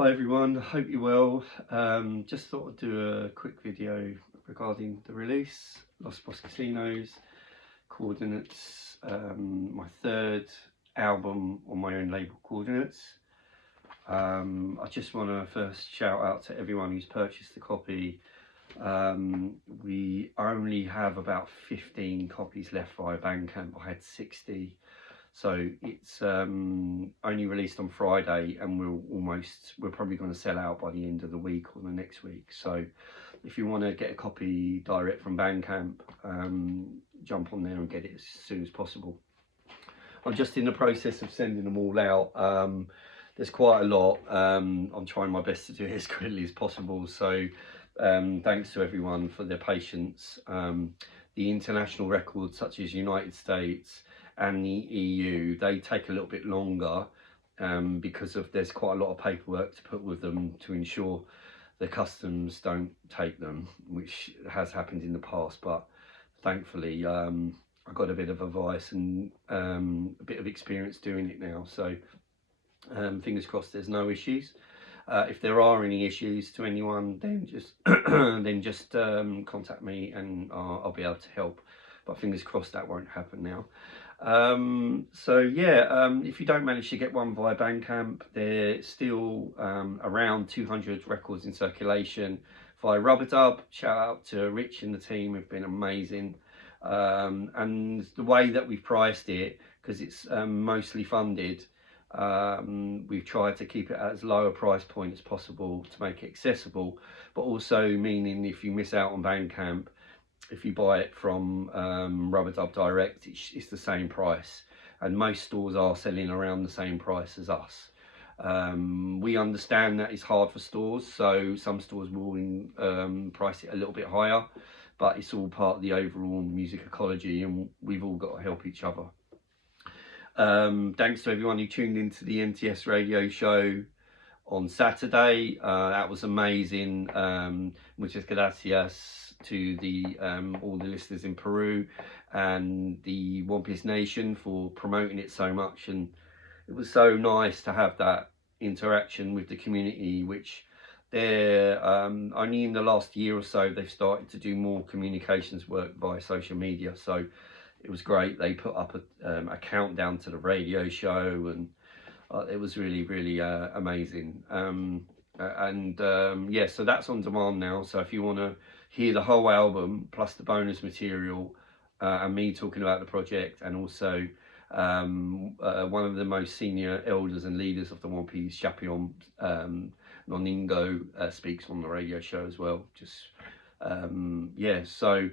Hi everyone, hope you're well. Just thought I'd do a quick video regarding the release, Los Bosquesinos, Coordinates, my third album on my own label, Coordinates. I just want to first shout out to everyone who's purchased the copy. We only have about 15 copies left via Bandcamp. I had 60. So it's only released on Friday, and we're probably going to sell out by the end of the week or the next week. So if you want to get a copy direct from Bandcamp, jump on there and get it as soon as possible. I'm just in the process of sending them all out. There's quite a lot. I'm trying my best to do it as quickly as possible. So thanks to everyone for their patience. The international records such as United States and the EU, they take a little bit longer because there's quite a lot of paperwork to put with them to ensure the customs don't take them, which has happened in the past. But thankfully I got a bit of advice and a bit of experience doing it now, so fingers crossed there's no issues. If there are any issues to anyone, then just contact me and I'll be able to help, but fingers crossed that won't happen now. So yeah, if you don't manage to get one via Bandcamp, there's still around 200 records in circulation via Rubadub. Shout out to Rich and the team, have been amazing. And the way that we've priced it, because it's mostly funded, we've tried to keep it at as low a price point as possible to make it accessible, but also meaning if you miss out on Bandcamp, if you buy it from Rubadub direct, it's the same price, and most stores are selling around the same price as us. We understand that it's hard for stores, so some stores will price it a little bit higher, but it's all part of the overall music ecology, and we've all got to help each other. Thanks to everyone who tuned into the NTS radio show on Saturday. That was amazing. Muchas gracias to all the listeners in Peru and the Wampís Nation for promoting it so much, and it was so nice to have that interaction with the community, which they're only in the last year or so they've started to do more communications work via social media. So it was great. They put up a countdown to the radio show, and it was really amazing. Yeah, so that's on demand now. So if you want to hear the whole album plus the bonus material and me talking about the project, and also one of the most senior elders and leaders of the Wampís, Chapion Noningo, speaks on the radio show as well. Just yeah, so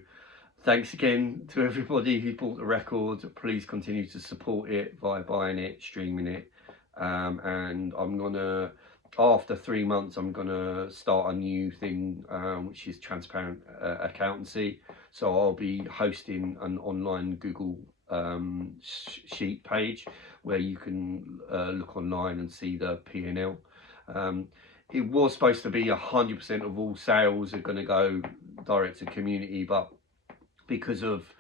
thanks again to everybody who bought the record. Please continue to support it by buying it, streaming it, and I'm gonna, after 3 months, I'm gonna start a new thing, which is transparent accountancy. So I'll be hosting an online Google sheet page where you can look online and see the P&L. It was supposed to be 100% of all sales are going to go direct to community, but because of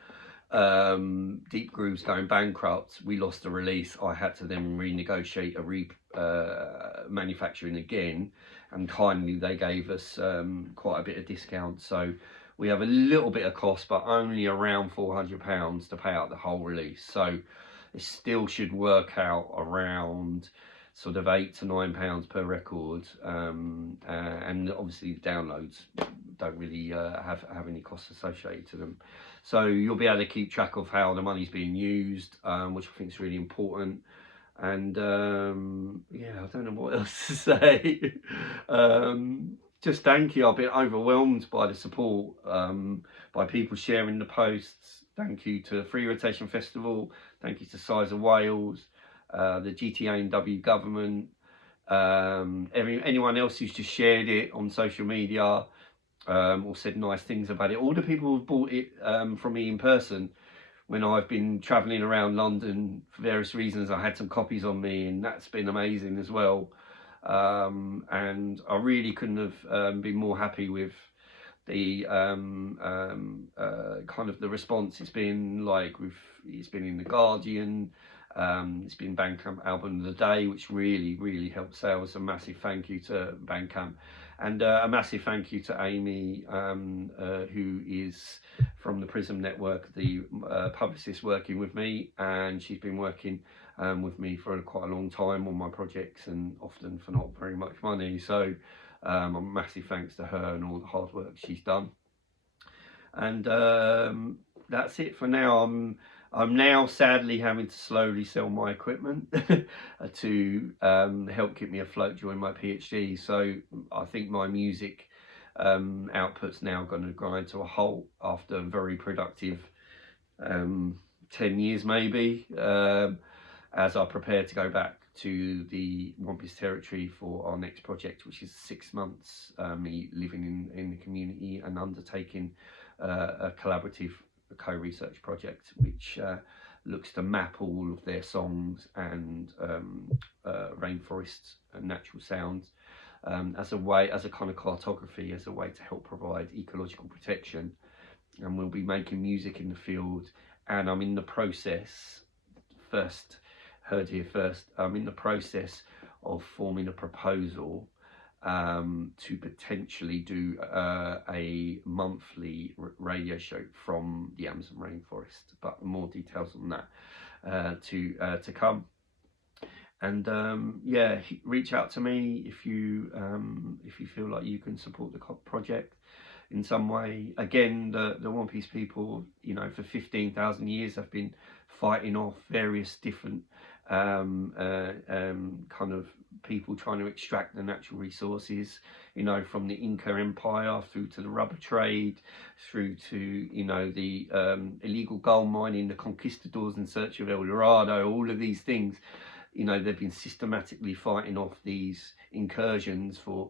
Deep Grooves going bankrupt, we lost the release. I had to then renegotiate manufacturing again, and kindly they gave us quite a bit of discount, so we have a little bit of cost, but only around £400 to pay out the whole release. So it still should work out around sort of £8 to £9 per record, and obviously the downloads don't really have any costs associated to them. So you'll be able to keep track of how the money's being used, which I think is really important. And yeah, I don't know what else to say. Just thank you. I've been overwhelmed by the support, by people sharing the posts. Thank you to the Free Rotation Festival. Thank you to Size of Wales, the GTAW government, anyone else who's just shared it on social media, or said nice things about it. All the people who've bought it from me in person when I've been travelling around London for various reasons. I had some copies on me, and that's been amazing as well. And I really couldn't have been more happy with the kind of the response it's been like. It's been in The Guardian, It's been Bandcamp Album of the Day, which really helped sales. A massive thank you to Bandcamp, and a massive thank you to Amy, who is from the Prism Network, the publicist working with me, and she's been working with me for quite a long time on my projects, and often for not very much money. So a massive thanks to her and all the hard work she's done. And that's it for now. I'm now sadly having to slowly sell my equipment to help keep me afloat during my PhD. So I think my music output's now going to grind to a halt after a very productive 10 years maybe, as I prepare to go back to the Wampís territory for our next project, which is 6 months, me living in the community and undertaking a collaborative co-research project which looks to map all of their songs and rainforests and natural sounds as a kind of cartography, as a way to help provide ecological protection. And we'll be making music in the field, and I'm in the process, heard here first, I'm in the process of forming a proposal to potentially do a monthly radio show from the Amazon rainforest, but more details on that to come. And yeah, reach out to me if you feel like you can support the project in some way. Again, the Wampís people, you know, for 15,000 years have been fighting off various different kind of people trying to extract the natural resources, you know, from the Inca Empire through to the rubber trade, through to, you know, the illegal gold mining, the conquistadors in search of El Dorado, all of these things. You know, they've been systematically fighting off these incursions for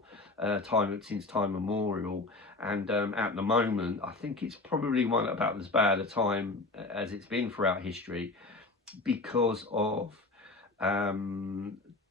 since time immemorial, and at the moment I think it's probably about as bad a time as it's been throughout history, because of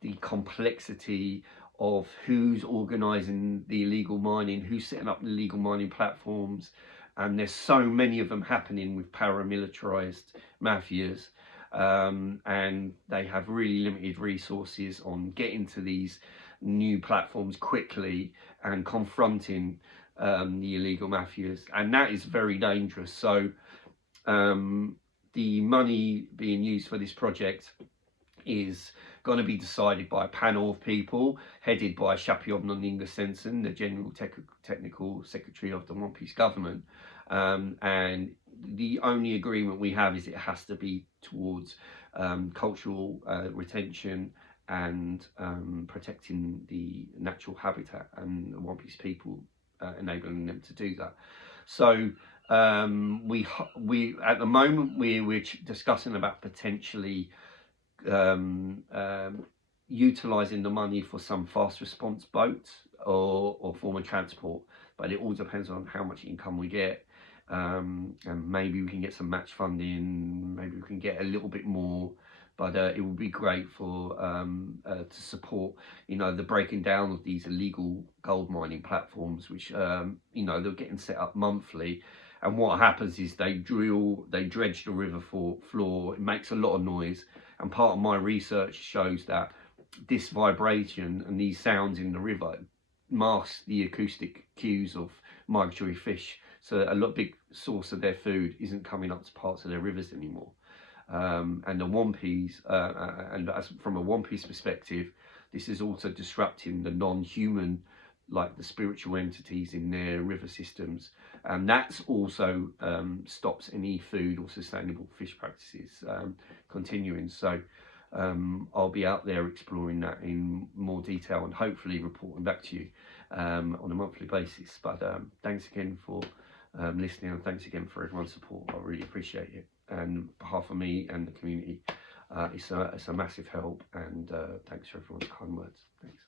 the complexity of who's organising the illegal mining, who's setting up the illegal mining platforms, and there's so many of them happening with paramilitarised mafias. And they have really limited resources on getting to these new platforms quickly and confronting the illegal mafias, and that is very dangerous. So the money being used for this project is going to be decided by a panel of people headed by Shapion Noninga Sensen, the General Technical Secretary of the Wampís government, and the only agreement we have is it has to be towards cultural retention and protecting the natural habitat and the Wampís people, enabling them to do that. So we at the moment we're discussing about potentially utilising the money for some fast response boat or form of transport, but it all depends on how much income we get. And maybe we can get some match funding, maybe we can get a little bit more, but it would be great for to support, you know, the breaking down of these illegal gold mining platforms, which you know, they're getting set up monthly, and what happens is they dredge the river floor. It makes a lot of noise, and part of my research shows that this vibration and these sounds in the river masks the acoustic cues of migratory fish. So a big source of their food isn't coming up to parts of their rivers anymore. And the Wampís, and as from a Wampís perspective, this is also disrupting the non-human, like the spiritual entities in their river systems. And that's also stops any food or sustainable fish practices continuing. So I'll be out there exploring that in more detail and hopefully reporting back to you on a monthly basis. But thanks again for listening, and thanks again for everyone's support. I really appreciate it, and on behalf of me and the community, it's a massive help, and thanks for everyone's kind words. Thanks.